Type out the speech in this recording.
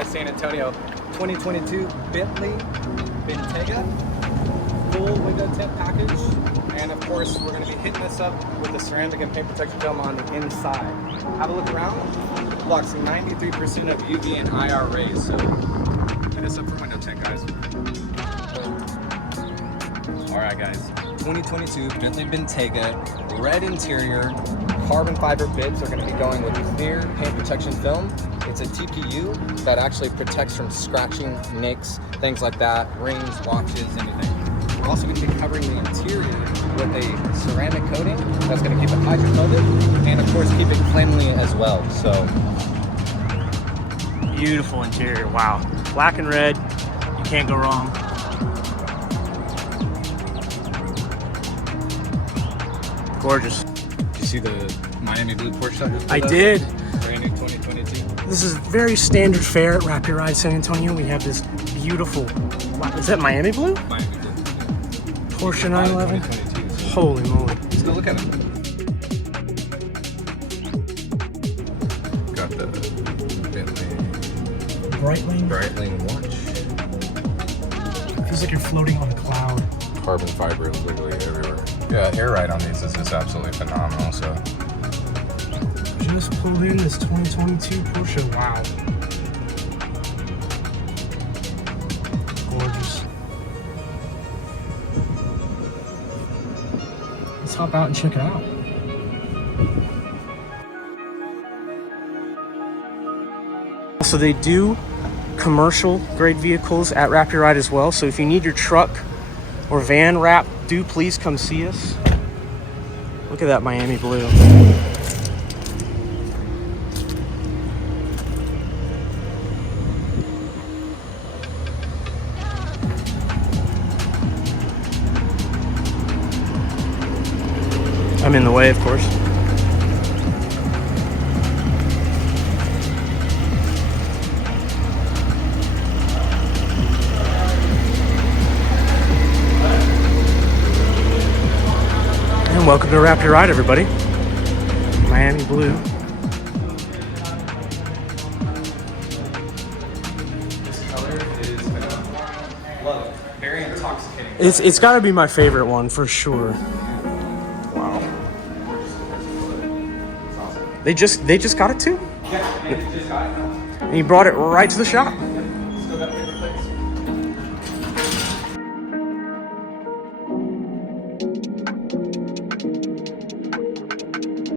Ride San Antonio 2022 Bentley Bentayga full window tint package. And of course, we're going to be hitting this up with the ceramic and paint protection film on the inside. Have a look around. Blocks 93% of UV and IR rays. So hit us up for window tint, guys. All right, guys. 2022 Bentley Bentayga, red interior, carbon fiber bits are going to be going with clear paint protection film. It's a TPU that actually protects from scratching, nicks, things like that, rings, watches, anything. We're also going to be covering the interior with a ceramic coating that's going to keep it hydrophobic and of course keep it cleanly as well. So beautiful interior, wow. Black and red, you can't go wrong. Gorgeous. Did you see the Miami blue Porsche that I did. Brand new 2022. This is very standard fare at Wrap Your Ride San Antonio. We have this beautiful, wow, is that Miami blue? Miami blue. Porsche 911. Holy moly. Let's go look at it. Got the Bentley Breitling watch. Feels like you're floating on a cloud. Carbon fiber is literally everywhere. Yeah, air ride on these is just absolutely phenomenal. So just pulled in this 2022 Porsche. Wow. Gorgeous. Let's hop out and check it out. So they do commercial grade vehicles at Wrap Your Ride as well. So if you need your truck or van wrap, do please come see us. Look at that Miami blue. I'm in the way, of course. And welcome to Wrap Your Ride, everybody. Miami blue. this color is love it. Very intoxicating. It's got to be my favorite one for sure. Wow. They just got it too? Yeah, they just got it. And you brought it right to the shop.